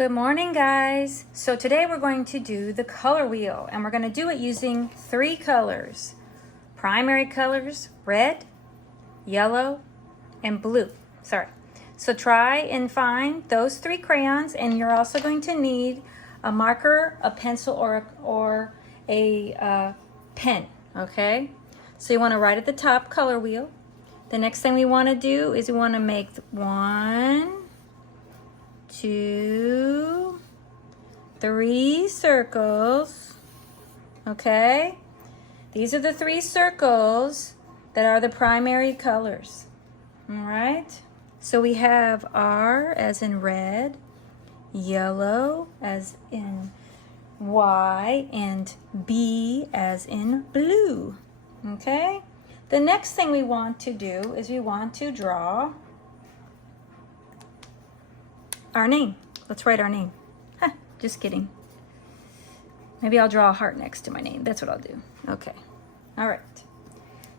Good morning, guys. So today we're going to do the color wheel, and we're going to do it using 3 colors. Primary colors, red, yellow, and blue. So try and find those 3 crayons, and you're also going to need a marker, a pencil, or a pen, okay? So you want to write at the top color wheel. The next thing we want to do is we want to make 1, 2, 3 circles, okay? These are the 3 circles that are the primary colors, all right? So we have R as in red, yellow as in Y, and B as in blue, okay? The next thing we want to do is we want to draw our name. Let's write our name. Just kidding. Maybe I'll draw a heart next to my name. That's what I'll do. Okay. All right.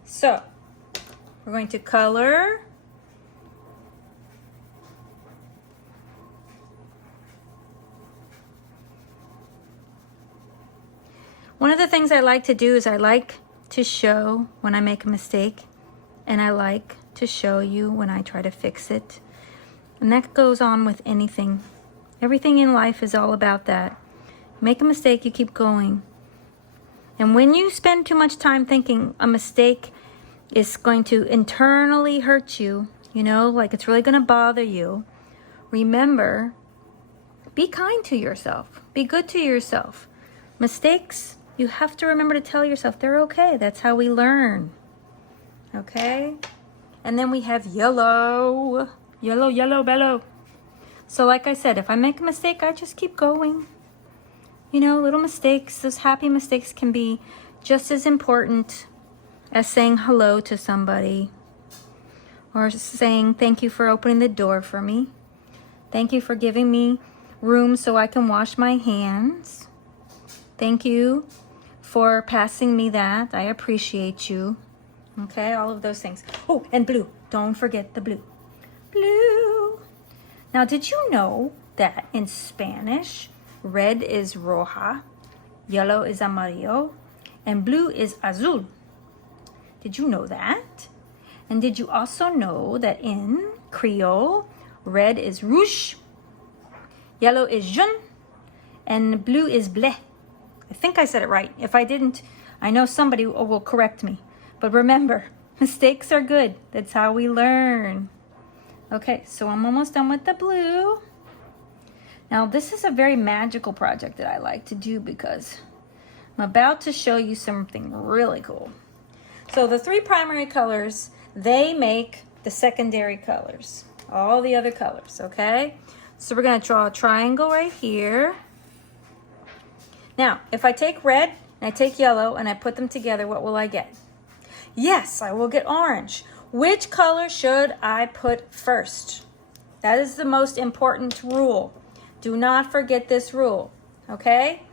So we're going to color. One of the things I like to do is I like to show when I make a mistake, and I like to show you when I try to fix it. And that goes on with anything. Everything in life is all about that. Make a mistake, you keep going. And when you spend too much time thinking a mistake is going to internally hurt you, you know, like it's really going to bother you, remember, be kind to yourself. Be good to yourself. Mistakes, you have to remember to tell yourself they're okay. That's how we learn. Okay? And then we have yellow. Yellow, yellow, bellow. So like I said, if I make a mistake, I just keep going. You know, little mistakes, those happy mistakes can be just as important as saying hello to somebody, or saying thank you for opening the door for me. Thank you for giving me room so I can wash my hands. Thank you for passing me that. I appreciate you. Okay, all of those things. Oh, and blue. Don't forget the blue. Blue. Now, did you know that in Spanish, red is roja, yellow is amarillo, and blue is azul? Did you know that? And did you also know that in Creole, red is rouge, yellow is jaune, and blue is bleu? I think I said it right. If I didn't, I know somebody will correct me. But remember, mistakes are good. That's how we learn. Okay, so I'm almost done with the blue. Now, this is a very magical project that I like to do because I'm about to show you something really cool. So the 3 primary colors, they make the secondary colors, all the other colors, okay? So we're going to draw a triangle right here. Now, if I take red and I take yellow and I put them together, what will I get? Yes, I will get orange. Which color should I put first? That is the most important rule. Do not forget this rule, okay?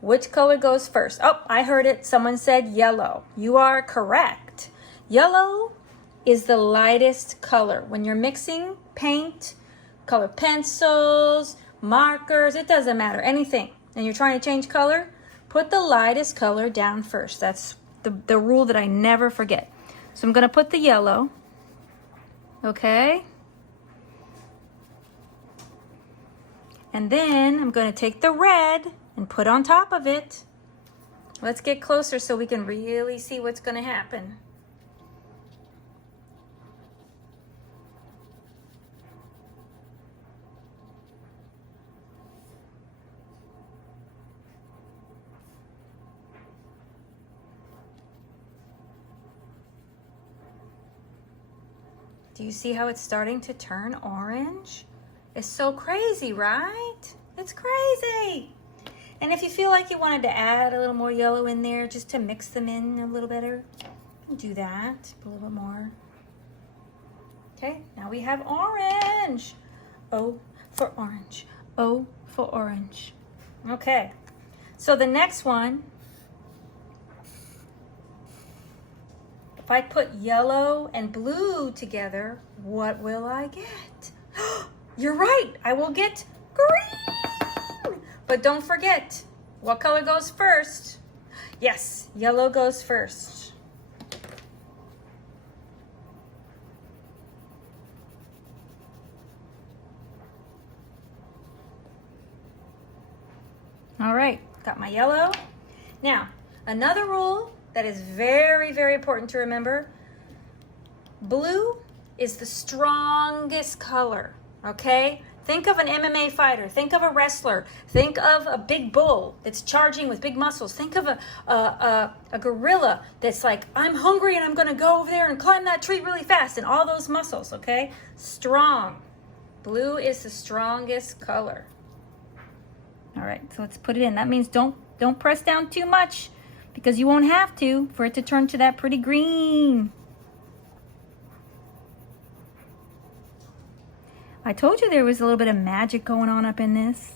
Which color goes first? Oh, I heard it. Someone said yellow. You are correct. Yellow is the lightest color. When you're mixing paint, color pencils, markers, it doesn't matter, anything, and you're trying to change color, put the lightest color down first. That's the rule that I never forget. So I'm going to put the yellow, okay? And then I'm going to take the red and put on top of it. Let's get closer so we can really see what's going to happen. Do you see how it's starting to turn orange? It's so crazy, right? It's crazy. And if you feel like you wanted to add a little more yellow in there just to mix them in a little better, you can do that a little bit more. Okay, now we have orange. O for orange. O for orange. Okay, so the next one, if I put yellow and blue together, what will I get? You're right, I will get green. But don't forget, what color goes first? Yes, yellow goes first. All right, got my yellow. Now, another rule that is very, very important to remember, blue is the strongest color, okay? Think of an MMA fighter, think of a wrestler, think of a big bull that's charging with big muscles, think of a gorilla that's like, I'm hungry and I'm gonna go over there and climb that tree really fast, and all those muscles, okay? Strong. Blue is the strongest color. All right, so let's put it in. That means don't press down too much, because you won't have to for it to turn to that pretty green. I told you there was a little bit of magic going on up in this.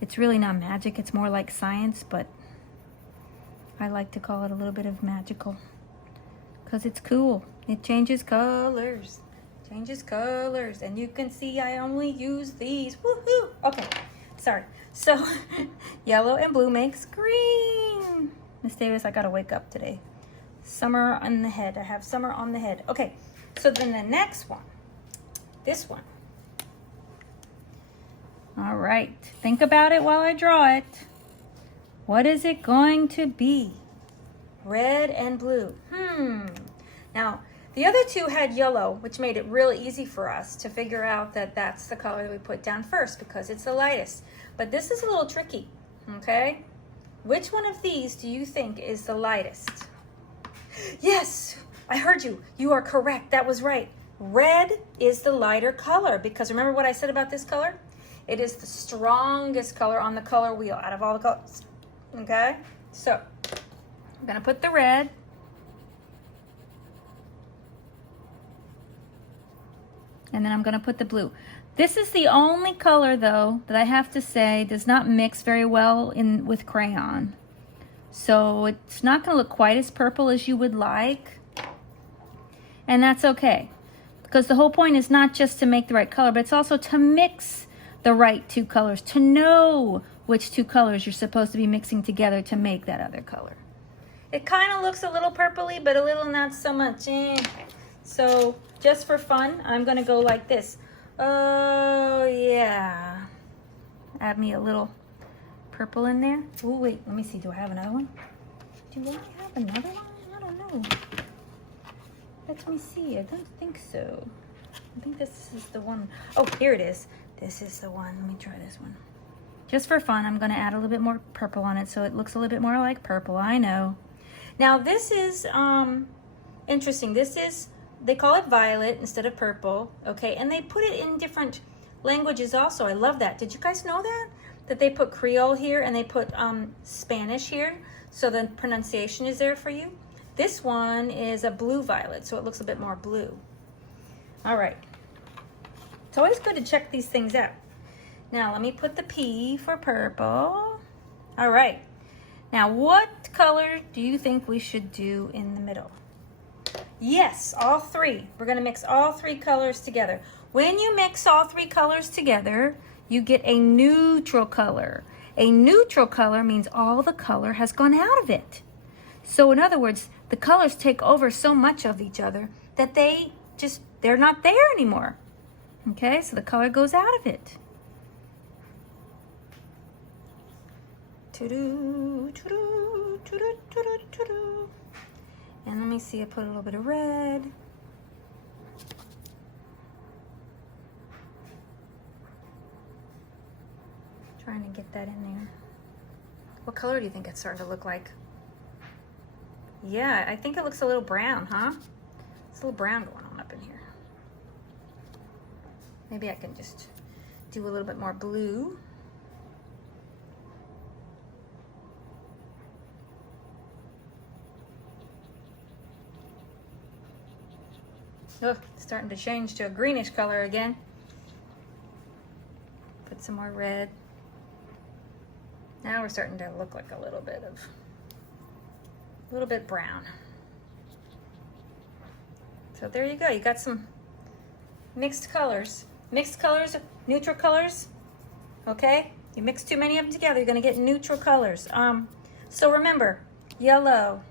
It's really not magic, it's more like science, but I like to call it a little bit of magical because it's cool. It changes colors, and you can see I only use these. Woohoo! Okay, sorry. So yellow and blue makes green. Miss Davis, I gotta wake up today. Summer on the head. I have summer on the head. Okay, so then the next one, this one. All right, think about it while I draw it. What is it going to be? Red and blue. Now, the other two had yellow, which made it really easy for us to figure out that that's the color that we put down first because it's the lightest. But this is a little tricky, okay? Which one of these do you think is the lightest? Yes, I heard you. You are correct. That was right. Red is the lighter color because remember what I said about this color? It is the strongest color on the color wheel out of all the colors, okay? So, I'm gonna put the red. And then I'm gonna put the blue. This is the only color, though, that I have to say does not mix very well with crayon. So it's not gonna look quite as purple as you would like. And that's okay, because the whole point is not just to make the right color, but it's also to mix the right two colors, to know which two colors you're supposed to be mixing together to make that other color. It kind of looks a little purpley, but a little not so much. So just for fun, I'm gonna go like this. Oh yeah. Add me a little purple in there. Oh wait, let me see, do I have another one? Do I have another one? I don't know. Let me see, I don't think so. I think this is the one. Oh, here it is. This is the one. Let me try this one. Just for fun, I'm going to add a little bit more purple on it so it looks a little bit more like purple. I know. Now, this is interesting. This is, they call it violet instead of purple, okay? And they put it in different languages also. I love that. Did you guys know that? That they put Creole here and they put Spanish here, so the pronunciation is there for you. This one is a blue violet, so it looks a bit more blue. All right. It's always good to check these things out. Now, let me put the P for purple. All right. Now, what color do you think we should do in the middle? Yes, all three. We're going to mix all three colors together. When you mix all three colors together, you get a neutral color. A neutral color means all the color has gone out of it. So, in other words, the colors take over so much of each other that they're not there anymore. Okay, so the color goes out of it. And let me see, I put a little bit of red. Trying to get that in there. What color do you think it's starting to look like? Yeah, I think it looks a little brown, huh? It's a little brown going on up in here. Maybe I can just do a little bit more blue. Oh, it's starting to change to a greenish color again. Put some more red. Now we're starting to look like a little bit brown. So there you go. You got some mixed colors. Mixed colors, neutral colors, okay? You mix too many of them together, you're gonna get neutral colors. So remember, yellow,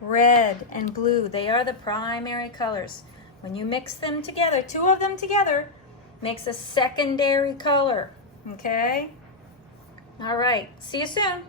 red, and blue, they are the primary colors. When you mix them together, two of them together, makes a secondary color, okay? All right, see you soon.